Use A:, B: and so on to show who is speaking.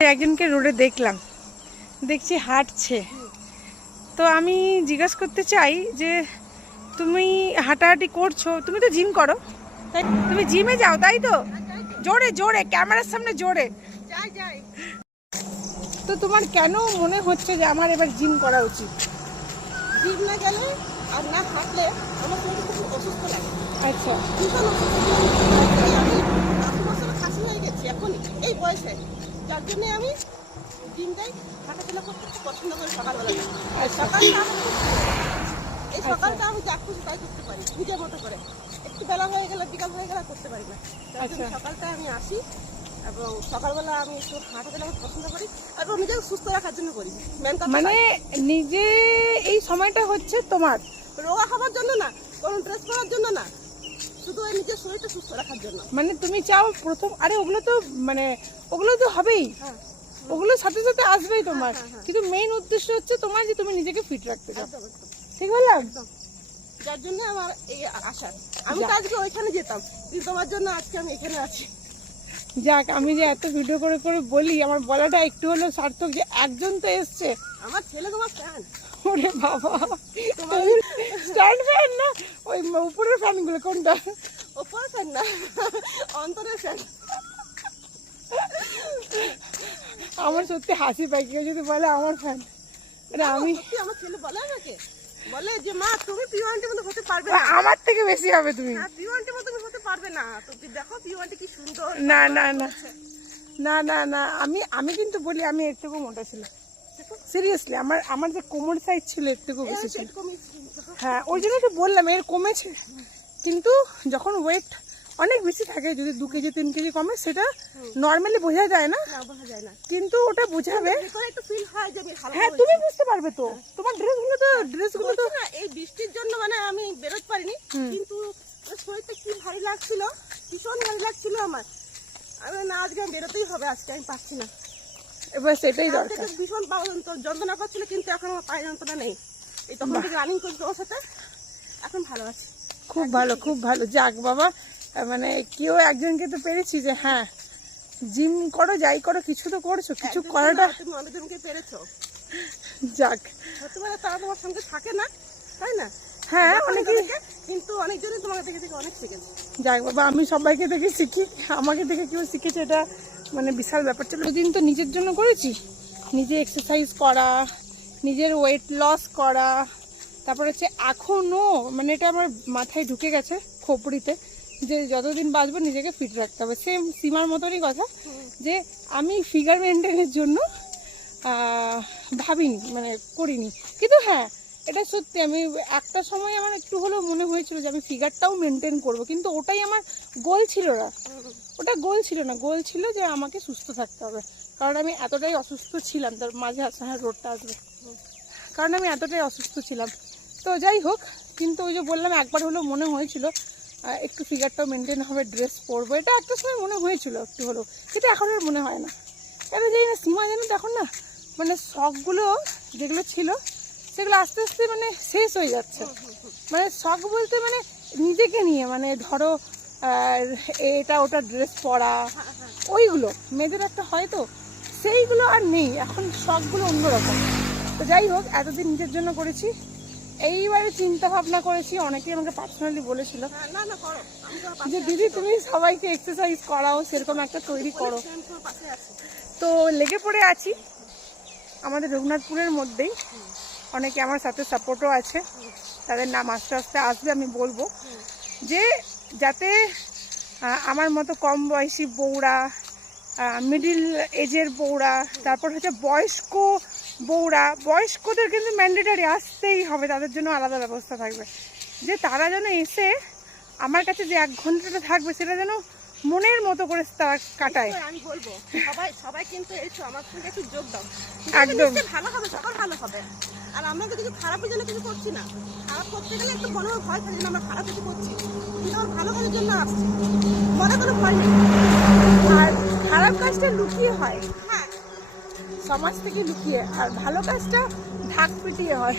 A: একজনকে রোডে দেখলাম। দেখছি হাঁটছে। তো আমি জিজ্ঞাসা করতে চাই যে তুমি হাঁটাহাঁটি করছ? তুমি তো জিম করো। তাই তুমি জিমে যাও তাই তো? জোরে জোরে ক্যামেরার সামনে জোরে। তো তোমার কেন মনে হচ্ছে যে আমার এবার জিম করা উচিত?
B: জিম না গেলে আর না হাঁটলে আমার শরীর খুব অসুস্থ লাগে।
A: আচ্ছা।
B: ভীষণ অসুস্থ লাগে। আমি আশি বছর খাসি হয়ে গেছি এখনই এই বয়সে। যার জন্য আমি জিম যাই হাঁটাচলা করতে খুব পছন্দ করি সকালবেলা। আর সকালটা এই সকালটা আমি যা খুশি তাই করতে পারি নিজের মতো করে। একটু বেলা হয়ে গেলে বিকাল হয়ে গেলে করতে পারি না। যার জন্য
A: আচ্ছা।
B: সকালটা আমি আসি এবং সকালবেলা আমি একটু হাঁটাচলা করতে পছন্দ করি এবং নিজেকে সুস্থ রাখার জন্য করি। মেন
A: নিজে এই সময়টা হচ্ছে তোমার?
B: রোগা হওয়ার জন্য না কোনো ড্রেস পরার জন্য না। নিজের শরীরটা সুস্থ রাখার জন্য।
A: মানে তুমি চাও প্রথম আরে ওগুলো তো মানে ওগুলো তো হবেই।
B: হ্যাঁ।
A: ওগুলো সাথে সাথে আসবেই তোমার।
B: হ্যাঁ, হ্যাঁ।
A: কিন্তু মেইন উদ্দেশ্য হচ্ছে তোমার যে তুমি নিজেকে ফিট রাখতে চাও। ঠিক বললাম?
B: যার জন্য আমার এই আশা। আমি তো আজকে ওইখানে যেতাম। কিন্তু তোমার জন্য আজকে আমি এখানে আছি।
A: যাক আমি যে এত ভিডিও করে করে বলি আমার বলাটা একটু হলেও সার্থক যে একজন তো এসছে।
B: আমার ছেলে তোমার ফ্যান
A: ওরে বাবা। স্ট্যান্ড ফ্যান না? ওই উপরের ফ্যানগুলো কোনটা?
B: না। অন্তরের ফ্যান
A: আমার সত্যি হাসি পাই কেউ যদি বলে আমার ফ্যান আরে আমি
B: আমার ছেলে বলে আমাকে? বলে যে মা তুমি পিও আন্টির মতো হতে পারবে না।
A: আমার থেকে বেশি হবে তুমি।
B: হ্যাঁ পিও আন্টির মতো তুমি হতে পারবে না। তো তুই দেখো পিও আন্টি কি সুন্দর।
A: না না না। না না না আমি আমি কিন্তু বলি আমি এর থেকেও মোটা ছিলাম। সিরিয়াসলি আমার আমার যে কোমর সাইজ ছিল এর থেকেও বেশি ছিল। হ্যাঁ ওই জন্য তো বললাম এর কমেছে। কিন্তু যখন ওয়েট অনেক বেশি থাকে যদি দু কেজি তিন কেজি কমে সেটা নর্মালি বোঝা যায় না।
B: না বোঝা যায় না।
A: কিন্তু ওটা বোঝাবে।
B: ভিতরে একটু ফিল হয়
A: হ্যাঁ তুমি বুঝতে পারবে তো। তোমার ড্রেসগুলো তো ড্রেসগুলো তো
B: বলছি এই বৃষ্টির জন্য মানে আমি বেরোতে পারিনি। কিন্তু শরীরটা কি ভারী লাগছিল ভীষণ ভারী লাগছিল আমার। আমি না আজকে আমি বেরোতেই হবে আজকে আমি পাচ্ছি না।
A: এবার সেটাই দরকার।
B: ভীষণ যন্ত্রণা করছিল কিন্তু এখন আমার পায়ে যন্ত্রণা নেই। এই তখন থেকে রানিং করছি ওর সাথে এখন ভালো আছি।
A: খুব ভালো খুব ভালো। যাক বাবা মানে কেউ একজনকে তো পেরেছি যে হ্যাঁ জিম করো যাই করো কিছু তো করছ কিছু করাটা
B: তুমি অনেকজনকে পেরেছ।
A: যাক।
B: বলে তারা তোমার সঙ্গে থাকে না তাই না?
A: হ্যাঁ অনেকে
B: কিন্তু অনেকজনই তোমাকে দেখে দেখে অনেক শিখেছে।
A: যাক বাবা আমি সবাইকে দেখে শিখি আমাকে দেখে কেউ শিখেছে এটা মানে বিশাল ব্যাপার ছিল। দিন তো নিজের জন্য করেছি। নিজে এক্সারসাইজ করা নিজের ওয়েট লস করা তারপর হচ্ছে এখনও মানে এটা আমার মাথায় ঢুকে গেছে খোপড়িতে। যে যতদিন বাঁচবো নিজেকে ফিট রাখতে হবে। সেম সীমার মতনই কথা যে আমি ফিগার মেনটেনের জন্য ভাবিনি মানে করিনি। কিন্তু হ্যাঁ এটা সত্যি আমি একটা সময় আমার একটু হলেও মনে হয়েছিল যে আমি ফিগারটাও মেনটেন করব, কিন্তু ওটাই আমার গোল ছিল না। ওটা গোল ছিল না। গোল ছিল যে আমাকে সুস্থ থাকতে হবে। কারণ আমি এতটাই অসুস্থ ছিলাম, তার মাঝে আসা হ্যাঁ রোডটা আসবে। কারণ আমি এতটাই অসুস্থ ছিলাম। তো যাই হোক, কিন্তু ওই যে বললাম, একবার হলেও মনে হয়েছিল একটু ফিগারটাও মেনটেন হবে ড্রেস পরবো। এটা একটা সময় মনে হয়েছিল একটু হলো কিন্তু এখন আর মনে হয় না। কেন জানি না সীমা যেন তখন না মানে শখগুলো যেগুলো ছিল, সেগুলো আস্তে আস্তে মানে শেষ হয়ে যাচ্ছে। মানে শখ বলতে মানে নিজেকে নিয়ে মানে ধরো এটা ওটা ড্রেস পরা, ওইগুলো। মেয়েদের একটা হয় তো, সেইগুলো আর নেই। এখন শখগুলো অন্যরকম। তো যাই হোক, এতদিন নিজের জন্য করেছি। এইবারে চিন্তা ভাবনা করেছি অনেকেই আমাকে পার্সোনালি বলেছিল
B: হ্যাঁ,
A: যে দিদি তুমি সবাইকে এক্সারসাইজ করাও সেরকম একটা তৈরি করো। তো লেগে পড়ে আছি। আমাদের রঘুনাথপুরের মধ্যেই। অনেকে আমার সাথে সাপোর্টও আছে। তাদের নাম আস্তে আস্তে আসবে আমি বলব। যে যাতে আমার মতো কম বয়সী বউরা মিডিল এজের বউরা তারপর হচ্ছে বয়স্ক বউরা বয়স্কদের কিন্তু ম্যান্ডেটারি আসতেই হবে তাদের জন্য আলাদা ব্যবস্থা থাকবে। যে তারা যেন এসে আমার কাছে যে এক ঘন্টাটা থাকবে সেটা যেন মনের মতো করে তারা কাটায়।
B: আমি বলব সবাই সবাই কিন্তু এসো আমার সঙ্গে একটু যোগ দাও।
A: একদম।
B: ভালো হবে সবার ভালো হবে। আর আমরা তো কিছু খারাপের জন্য কিছু করছি না। খারাপ করতে গেলে একটু মনে হয় ভয় থাকে আমরা খারাপ কিছু করছি। কিন্তু আমার ভালো কাজের জন্য আসছি। মনে কোনো ভয় নেই
A: আর খারাপ কাজটা লুকিয়ে হয়
B: হ্যাঁ।
A: সমাজ থেকে লুকিয়ে আর ভালো কাজটা ঢাক পিটিয়ে হয়।